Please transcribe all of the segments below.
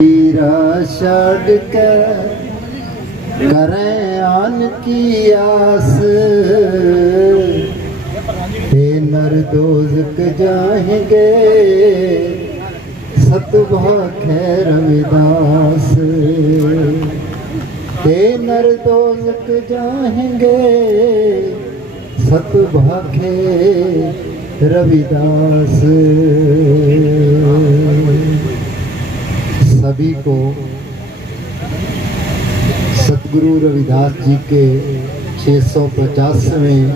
छड़ कर करें आन की आस, हे नर दोज़ख जाएंगे सतभा खैर रविदास, हे नर दोज़ख जाएंगे सतभा खैर रविदास। सभी को सतगुरु रविदास जी के 650वें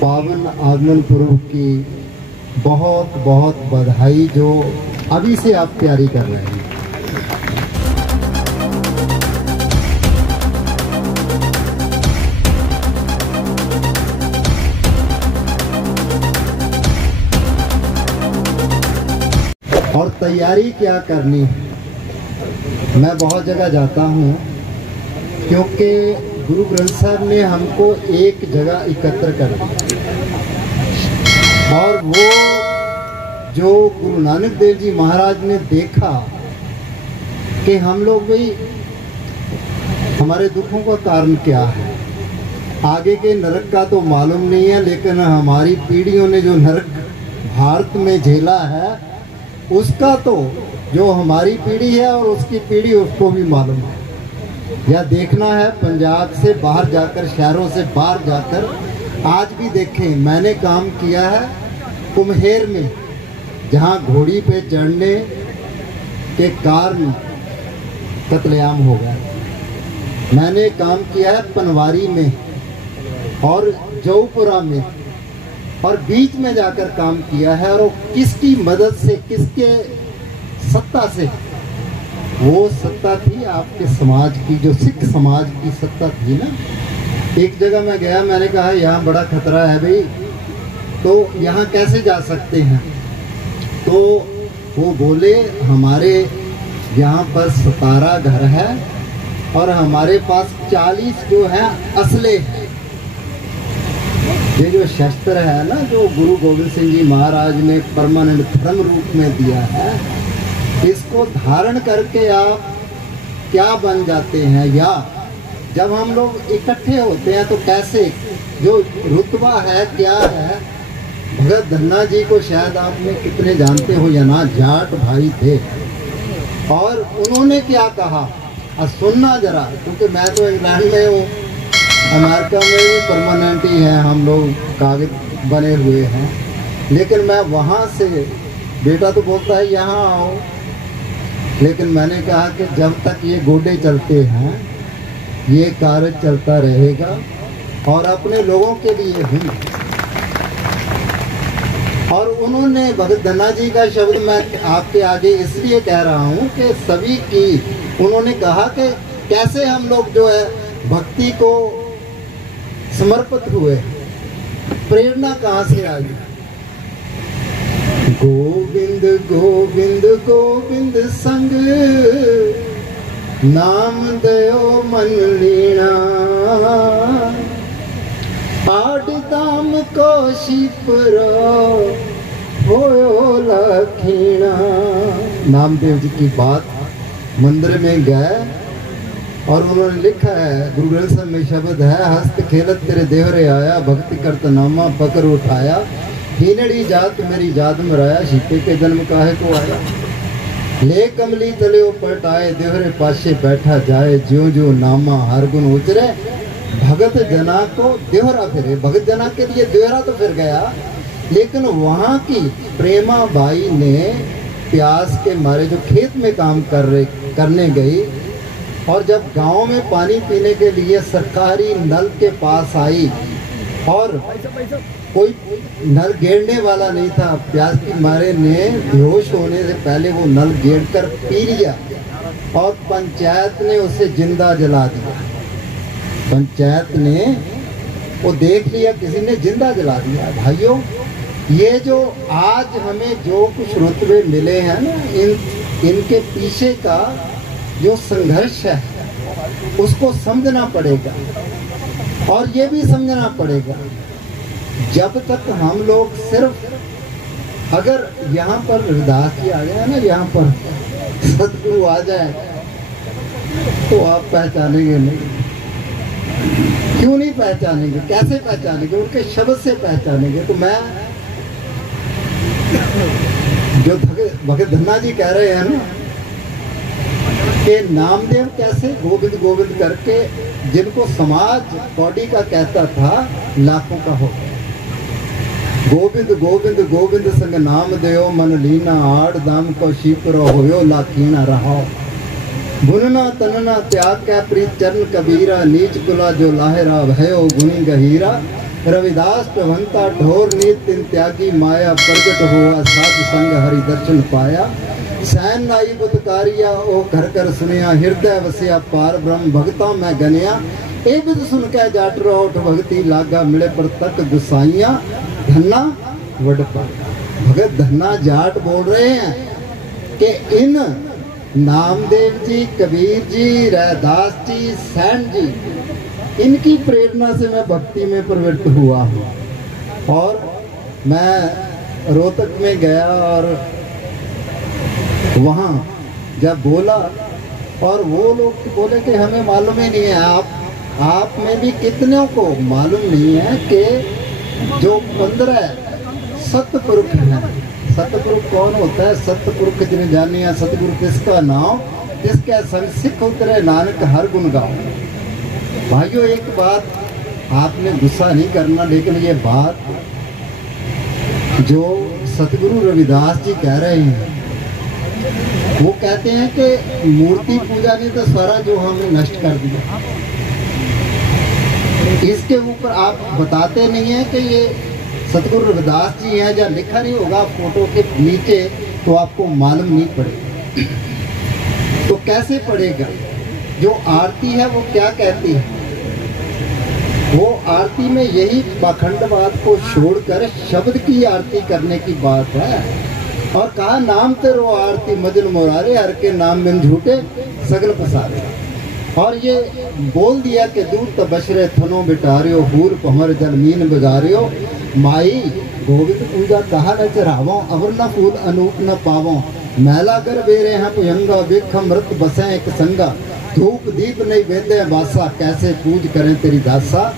पावन आगमन पर्व की बहुत बहुत बधाई, जो अभी से आप तैयारी कर रहे हैं। और तैयारी क्या करनी है, मैं बहुत जगह जाता हूँ क्योंकि गुरु ग्रंथ साहब ने हमको एक जगह एकत्र कर दिया, और वो जो गुरु नानक देव जी महाराज ने देखा कि हम लोग भी, हमारे दुखों का कारण क्या है, आगे के नरक का तो मालूम नहीं है, लेकिन हमारी पीढ़ियों ने जो नरक भारत में झेला है उसका तो जो हमारी पीढ़ी है और उसकी पीढ़ी उसको भी मालूम है। यह देखना है पंजाब से बाहर जाकर, शहरों से बाहर जाकर। आज भी देखें, मैंने काम किया है कुम्हेर में, जहां घोड़ी पे चढ़ने के कारण कत्लेआम हो गया। मैंने काम किया है पनवारी में और जौपुरा में, और बीच में जाकर काम किया है। और किसकी मदद से, किसके सत्ता से? वो सत्ता थी आपके समाज की, जो सिख समाज की सत्ता थी ना। एक जगह मैं गया, मैंने कहा यहाँ बड़ा खतरा है भाई, तो यहाँ कैसे जा सकते हैं? तो वो बोले हमारे यहाँ पर 17 घर है और हमारे पास 40 जो है असले हैं। ये जो शस्त्र है ना, जो गुरु गोविंद सिंह जी महाराज ने परमानेंट धर्म रूप में दिया है, इसको धारण करके आप क्या बन जाते हैं? या जब हम लोग इकट्ठे होते हैं तो कैसे, जो रुतबा है क्या है? भगत धन्ना जी को शायद आपने कितने जानते हो या ना, जाट भाई थे, और उन्होंने क्या कहा, सुनना जरा, क्योंकि मैं तो इंग्लैंड में हूँ, अमेरिका में भी परमानेंट ही है, हम लोग कागज बने हुए हैं, लेकिन मैं वहाँ से, बेटा तो बोलता है यहाँ आओ, लेकिन मैंने कहा कि जब तक ये गोडे चलते हैं ये कार्य चलता रहेगा, और अपने लोगों के लिए हूँ। और उन्होंने, भगत धन्ना जी का शब्द मैं आपके आगे इसलिए कह रहा हूँ कि सभी की, उन्होंने कहा कि कैसे हम लोग जो है भक्ति को समर्पित हुए, प्रेरणा कहाँ से आई? गोविंद गोविंद गोविंद संग नाम दयो मन लीना, आठ दाम को शिपरो होयो लखीना। नामदेव जी की बात, मंदिर में गए और उन्होंने लिखा है, गुरु ग्रंथ साहब में शब्द है, हस्त खेलत तेरे देहरे आया, भक्ति करत नामा पकड़ उठाया, हीनड़ी जात मेरी जात मराया, शीते के जन्म काहे को आया, ले कमली तले पलटाए, देहरे पाशे बैठा जाए, ज्यो ज्यो नामा हर गुण उचरे, भगत जना को देहरा फिरे। भगत जना के लिए देहरा तो फिर गया, लेकिन वहाँ की प्रेमा बाई ने प्यास के मारे जो खेत में काम करने गई, और जब गांव में पानी पीने के लिए सरकारी नल के पास आई, और कोई नल गेड़ने वाला नहीं था, प्यास की मारे ने बेहोश होने से पहले वो नल गेड़ कर पी लिया, और पंचायत ने उसे जिंदा जला दिया। पंचायत ने वो देख लिया, किसी ने जिंदा जला दिया। भाइयों, ये जो आज हमें जो कुछ रुतबे मिले हैं ना, इनके पीछे का जो संघर्ष है उसको समझना पड़ेगा, और ये भी समझना पड़ेगा, जब तक हम लोग सिर्फ, अगर यहाँ पर रविदास जी आ गया ना, यहाँ पर सतगुरु आ जाए तो आप पहचानेंगे नहीं। क्यों नहीं पहचानेंगे? कैसे पहचानेंगे? उनके शब्द से पहचानेंगे। तो मैं जो भगत धन्ना जी कह रहे हैं ना कि नामदेव कैसे गोविंद गोविंद करके, जिनको समाज बॉडी का कहता था, लाखों का हो गया। गोविंद गोविंद गोविंद संग नाम देओ, मन लीना आड़ दाम को शीपरो होयो, लाखीना रहो। गुनना तनना त्याग कै प्रीत चरण कबीरा, नीच कुला जो लाहिरा भयो गुणी गहीरा। रविदास प्रभंता ढोर नीत तिन त्यागी, माया प्रगट हुआ साध संग हरि दर्शन पाया। सैन नाई बुतकारिया ओ घर कर सुनिया, हृदय वसिया पार ब्रह्म भगता मैं गनिया। ए बिद सुन के जाट रोठ भगती लागा, मिले पर तक गुसाइया धन्ना वडपा। भगत धन्ना जाट बोल रहे हैं कि इन नामदेव जी, कबीर जी, रैदास जी, सैन जी, इनकी प्रेरणा से मैं भक्ति में प्रवृत्त हुआ हूँ। और मैं रोहतक में गया और वहाँ जब बोला और वो लोग बोले कि हमें मालूम ही नहीं है। आप में भी कितनों को मालूम नहीं है कि जो 15 सतपुरुष हैं। सतपुरुष कौन होता है? सतपुरुष जिन्हें जानिया सतगुरु तिसका नाम, तिसके संग सिख उतरे नानक हर गुण गाओ। भाइयों, एक बात आपने गुस्सा नहीं करना, लेकिन ये बात जो सतगुरु रविदास जी कह रहे हैं, वो कहते हैं कि मूर्ति पूजा ने तो सारा जो हमें नष्ट कर दिया। इसके ऊपर आप बताते नहीं है कि ये सतगुरु रविदास जी हैं, जहाँ लिखा नहीं होगा फोटो के नीचे तो आपको मालूम नहीं पड़ेगा। तो कैसे पड़ेगा? जो आरती है वो क्या कहती है? वो आरती में यही पाखंडवाद को छोड़कर शब्द की आरती करने की बात है। और कहा नाम तेरो आरती मजन मोरारे, हर के नाम बिन झूठे सगल पसारे। और ये बोल दिया कि दूर तबशरे थनो बिटारियो, हूर पमर जलमीन बिगारियो। माई गोविंद पूजा कहा न चढ़ावो, अवर न फूल अनूप न पावो। मैला कर बेरे हैं पुयंगा, बिख मृत बसे एक संगा। धूप दीप नहीं वेदे बासा, कैसे पूज करें तेरी दासा।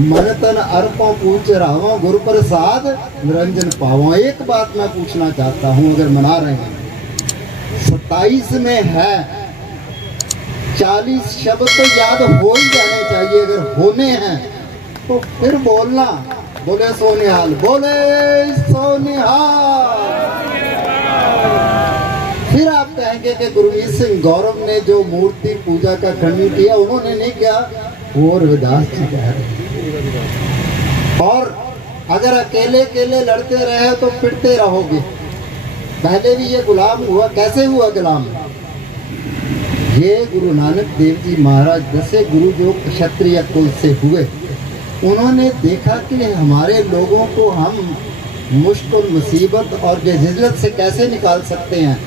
मन तन अर्पों पूज चढ़ावो, गुरु प्रसाद निरंजन पावो। एक बात मैं पूछना चाहता हूँ, अगर मना रहे हैं 27 में है, 40 शब्द तो याद हो ही जाने चाहिए। अगर होने हैं तो फिर बोलना, बोले सोनिहाल, बोले सोनिहाल। फिर आप कहेंगे कि गुरमीत सिंह गौरव ने जो मूर्ति पूजा का खंडन किया, उन्होंने नहीं किया, वो रविदास जी कह रहे। और अगर अकेले अकेले लड़ते रहे तो पिटते रहोगे। पहले भी ये गुलाम हुआ। कैसे हुआ गुलाम? ये गुरु नानक देव जी महाराज 10 गुरु जो क्षत्रिय कुल से हुए, उन्होंने देखा कि हमारे लोगों को हम मुश्किल मुसीबत और जजिलत से कैसे निकाल सकते हैं।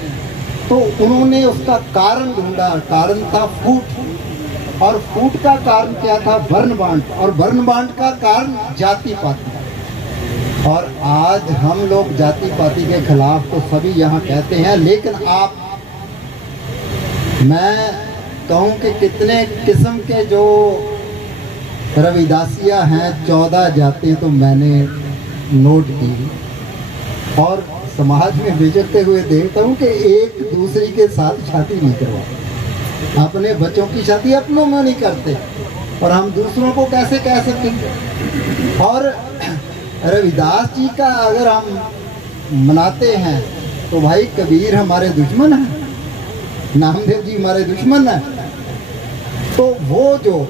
तो उन्होंने उसका कारण ढूंढा। कारण था फूट, और फूट का कारण क्या था? वर्ण बांट, और वर्ण बांट का कारण जाति पाति। और आज हम लोग जाति पाति के खिलाफ तो सभी यहाँ कहते हैं, लेकिन आप, मैं कहूँ कि कितने किस्म के जो रविदासिया हैं, 14 जातियाँ तो मैंने नोट की। और समाज में विचरते हुए देखता हूँ कि एक दूसरे के साथ शादी नहीं करवाते, अपने बच्चों की शादी अपनों में नहीं करते, और हम दूसरों को कैसे कह सकेंगे। और रविदास जी का अगर हम मनाते हैं तो भाई कबीर हमारे दुश्मन हैं, नामदेव जी हमारे दुश्मन हैं। तो वो जो,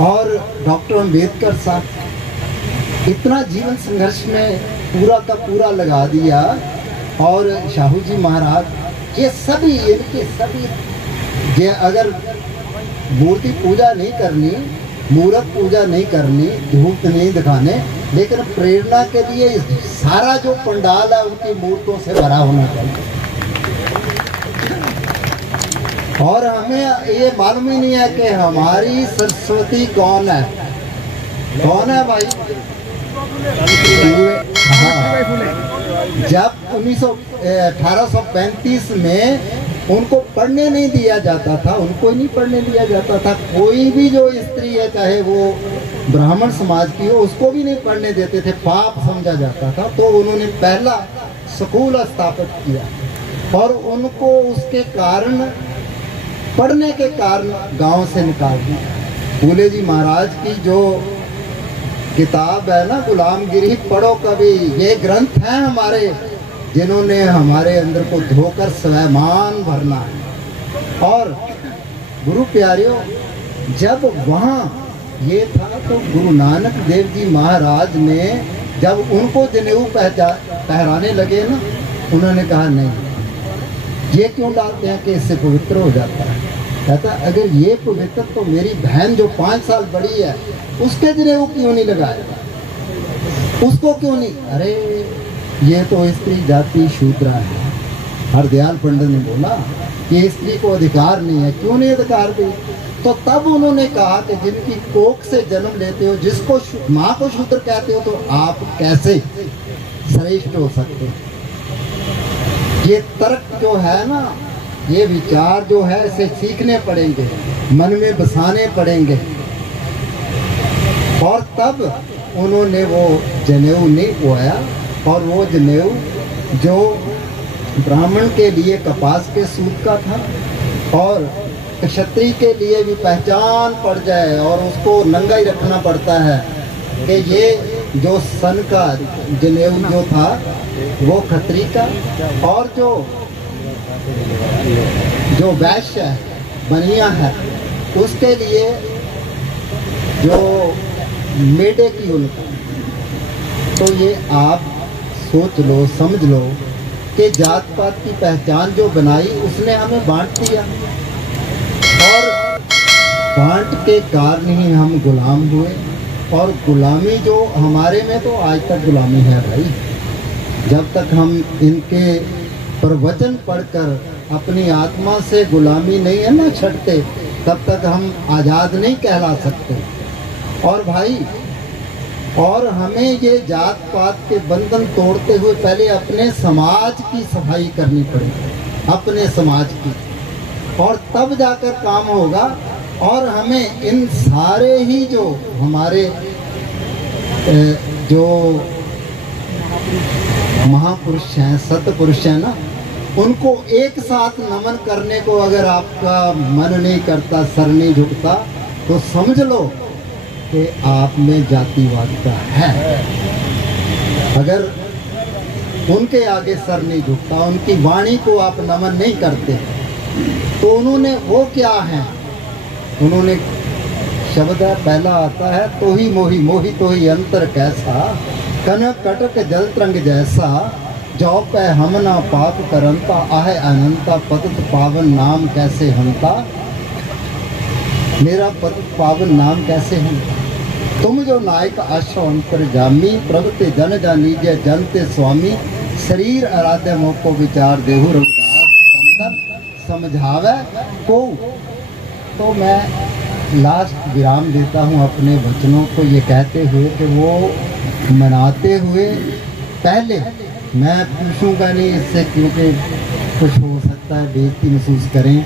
और डॉक्टर अम्बेडकर साहब इतना जीवन संघर्ष में पूरा का पूरा लगा दिया, और शाहू जी महाराज, ये सभी, इनके सभी, ये अगर मूर्ति पूजा नहीं करनी, मूर्त पूजा नहीं करनी, धूप नहीं दिखाने, लेकिन प्रेरणा के लिए सारा जो पंडाल है उनकी मूर्तों से भरा होना चाहिए। और हमें ये मालूम ही नहीं है कि हमारी सरस्वती कौन है। कौन है भाई? हाँ, जब 1835 में उनको पढ़ने नहीं दिया जाता था, उनको ही नहीं पढ़ने दिया जाता था। कोई भी जो स्त्री है, चाहे वो ब्राह्मण समाज की हो, उसको भी नहीं पढ़ने देते थे, पाप समझा जाता था। तो उन्होंने पहला स्कूल स्थापित किया और उनको उसके कारण, पढ़ने के कारण गांव से निकाल दिया। फूले जी महाराज की जो किताब है ना, गुलामगिरी पढ़ो कभी, ये ग्रंथ है हमारे, जिन्होंने हमारे अंदर को धोकर स्वाभिमान भरना है। और गुरु प्यारियों, जब वहाँ ये था तो गुरु नानक देव जी महाराज ने जब उनको जनेऊ पहराने लगे ना, उन्होंने कहा नहीं, ये क्यों डालते हैं कि इससे पवित्र हो जाता है। कहता अगर ये पवित्र, तो मेरी बहन जो 5 साल बड़ी है, उसके जनेऊ क्यों नहीं लगाए, उसको क्यों नहीं। अरे ये तो स्त्री जाति शूद्रा है। हरदयाल पंडित ने बोला कि स्त्री को अधिकार नहीं है। क्यों नहीं अधिकार दी? तो तब उन्होंने कहा कि जिनकी कोख से जन्म लेते हो, जिसको माँ को शूद्र कहते हो, तो आप कैसे श्रेष्ठ हो सकते हो। ये तर्क जो है ना, ये विचार जो है, इसे सीखने पड़ेंगे, मन में बसाने पड़ेंगे। और तब उन्होंने वो जनेऊ नहीं बोया, और वो जनेऊ जो ब्राह्मण के लिए कपास के सूत का था और क्षत्रिय के लिए भी पहचान पड़ जाए, और उसको नंगा ही रखना पड़ता है कि ये जो सन का जनेऊ जो था वो खत्री का, और जो वैश्य है, बनिया है, उसके लिए जो मेढे की उनका। तो ये आप सोच लो, समझ लो कि जात पात की पहचान जो बनाई, उसने हमें बांट दिया, और बांट के कारण ही हम गुलाम हुए। और गुलामी जो हमारे में, तो आज तक गुलामी है भाई। जब तक हम इनके प्रवचन पढ़कर अपनी आत्मा से गुलामी नहीं है ना छटते, तब तक हम आज़ाद नहीं कहला सकते। और भाई, और हमें ये जात पात के बंधन तोड़ते हुए पहले अपने समाज की सफाई करनी पड़ेगी, अपने समाज की, और तब जाकर काम होगा। और हमें इन सारे ही जो हमारे जो महापुरुष हैं, सतपुरुष हैं ना, उनको एक साथ नमन करने को अगर आपका मन नहीं करता, सर नहीं झुकता, तो समझ लो कि आप में जातिवाद का है। अगर उनके आगे सर नहीं झुकता, उनकी वाणी को आप नमन नहीं करते, तो उन्होंने वो क्या है, उन्होंने शब्द है, पहला आता है, तो ही मोही मोही तो ही अंतर कैसा, कनक कटक जल तरंग जैसा, जौ पे हमना पाप करंता, आहे अनंता पतित पावन नाम कैसे हंता। मेरा पतित पावन नाम कैसे हंता। तुम जो नायक आशा अंतर जामी, प्रभुते जन जानीजे जनते स्वामी, शरीर आराध्य मोह को विचार देहु, रविदास कंदन समझावे को। तो मैं लास्ट विराम देता हूँ अपने वचनों को ये कहते हुए कि वो मनाते हुए, पहले मैं पूछूंगा नहीं इससे, क्योंकि कुछ हो सकता है बेइज्जती महसूस करें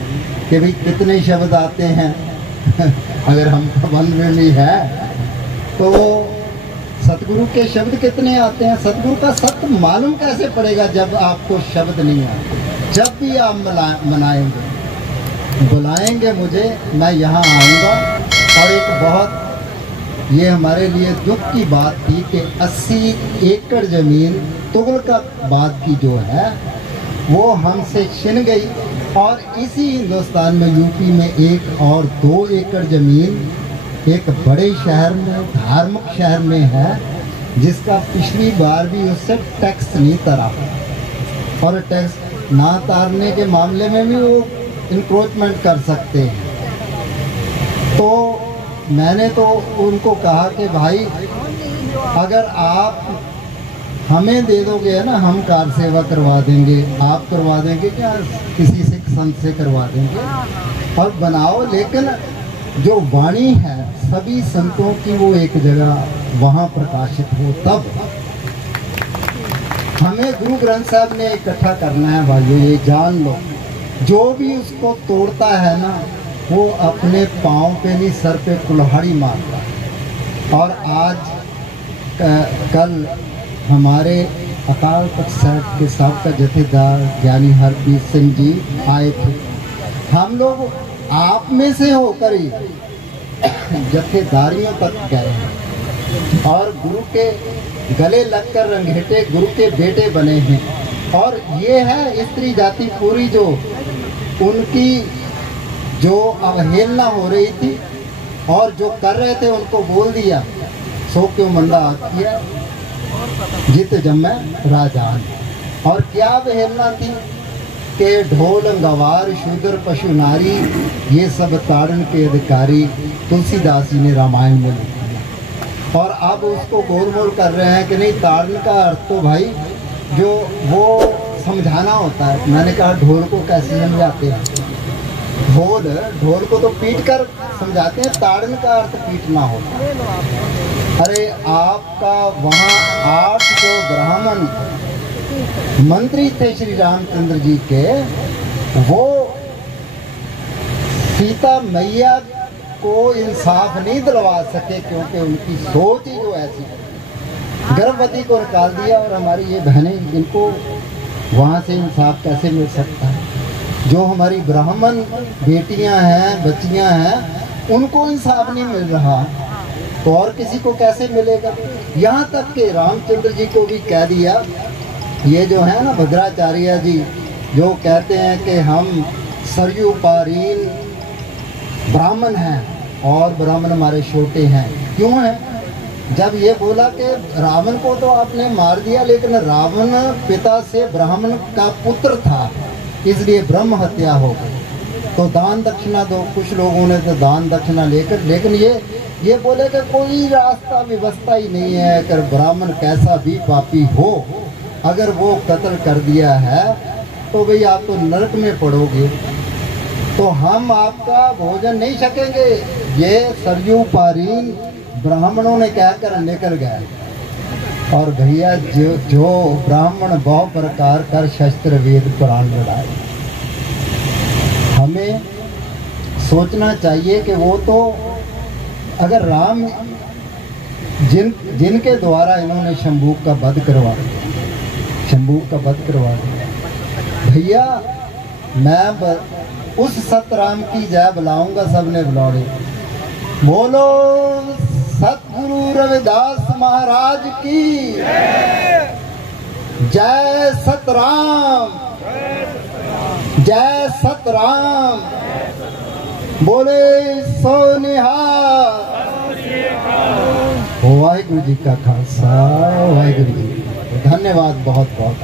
कि भाई कितने शब्द आते हैं अगर हम प्रबंध में नहीं है तो सतगुरु के शब्द कितने आते हैं। सतगुरु का सत्य मालूम कैसे पड़ेगा जब आपको शब्द नहीं आते। जब भी आप मनाएंगे, बुलाएंगे मुझे, मैं यहाँ आऊँगा। और एक बहुत ये हमारे लिए दुख की बात थी कि 80 एकड़ ज़मीन तुगलकाबाद की जो है वो हमसे छिन गई, और इसी हिंदुस्तान में यूपी में 1 और 2 एकड़ ज़मीन एक बड़े शहर में, धार्मिक शहर में है, जिसका पिछली बार भी उससे टैक्स नहीं तरा, और टैक्स ना तारने के मामले में भी वो इंक्रोचमेंट कर सकते हैं। तो मैंने तो उनको कहा कि भाई अगर आप हमें दे दोगे ना, हम कार सेवा करवा देंगे। आप करवा देंगे क्या? किसी सिख संत से करवा देंगे और बनाओ, लेकिन जो वाणी है सभी संतों की वो एक जगह वहाँ प्रकाशित हो। तब हमें गुरु ग्रंथ साहब ने इकट्ठा करना है भाइयों, ये जान लो। जो भी उसको तोड़ता है ना, वो अपने पाँव पे नहीं सर पे कुल्हाड़ी मारता है। और आज कल हमारे अकाल तख्त साहब के साहब का जथेदार ज्ञानी हरप्रीत सिंह जी आए थे। हम लोग आप में से होकर ही जथेदारियों तक गए हैं और गुरु के गले लगकर रंगेटे गुरु के बेटे बने हैं। और ये है स्त्री जाति पूरी जो उनकी जो अवहेलना हो रही थी और जो कर रहे थे उनको बोल दिया, सो क्यों मंदा किया जित जम्मे राजान। और क्या अवहेलना थी कि ढोल गवार शूद्र पशु नारी ये सब ताड़न के अधिकारी तुलसीदास जी ने रामायण में लिखा। और अब उसको गोलमोल कर रहे हैं कि नहीं, ताड़न का अर्थ तो भाई जो वो समझाना होता है। मैंने कहा ढोल को कैसे समझाते हैं? ढोल को तो पीट कर समझाते हैं, ताड़न का अर्थ पीटना होता है। अरे आपका वहाँ 8 जो ब्राह्मण मंत्री थे श्री रामचंद्र जी के, वो सीता मैया को इंसाफ नहीं दिलवा सके क्योंकि उनकी सोच ही जो ऐसी है। गर्भवती को निकाल दिया और हमारी ये बहनें, इनको वहाँ से इंसाफ कैसे मिल सकता है? जो हमारी ब्राह्मण बेटियां हैं, बच्चियां हैं, उनको इंसाफ नहीं मिल रहा तो और किसी को कैसे मिलेगा? यहाँ तक कि रामचंद्र जी को भी कह दिया, ये जो है ना भद्राचार्य जी जो कहते हैं कि हम सरयू पारीन ब्राह्मण हैं और ब्राह्मण हमारे छोटे हैं। क्यों हैं? जब ये बोला कि रावण को तो आपने मार दिया, लेकिन रावण पिता से ब्राह्मण का पुत्र था, इसलिए ब्रह्म हत्या हो गई, तो दान दक्षिणा दो। कुछ लोगों ने तो दान दक्षिणा लेकर, लेकिन ये बोले कि कोई रास्ता व्यवस्था ही नहीं है, अगर ब्राह्मण कैसा भी पापी हो, अगर वो कत्ल कर दिया है तो भाई आप तो नरक में पड़ोगे, तो हम आपका भोजन नहीं सकेंगे। ये सरयू पारीन ब्राह्मणों ने कहकर निकल गए। और भैया जो ब्राह्मण बहु प्रकार कर शस्त्र वेद पुराण लड़ाए। हमें सोचना चाहिए कि वो तो अगर राम जिनके द्वारा इन्होंने शंभू का वध करवा दिया, भैया मैं उस सतराम की जय बुलाऊंगा, सबने बुलाओ। बोलो सतगुरु रविदास महाराज की जय। सतराम, जय सतराम। बोले सो निहाल। वाहिगुरु जी का खालसा, वाहिगुरु जी। धन्यवाद बहुत बहुत।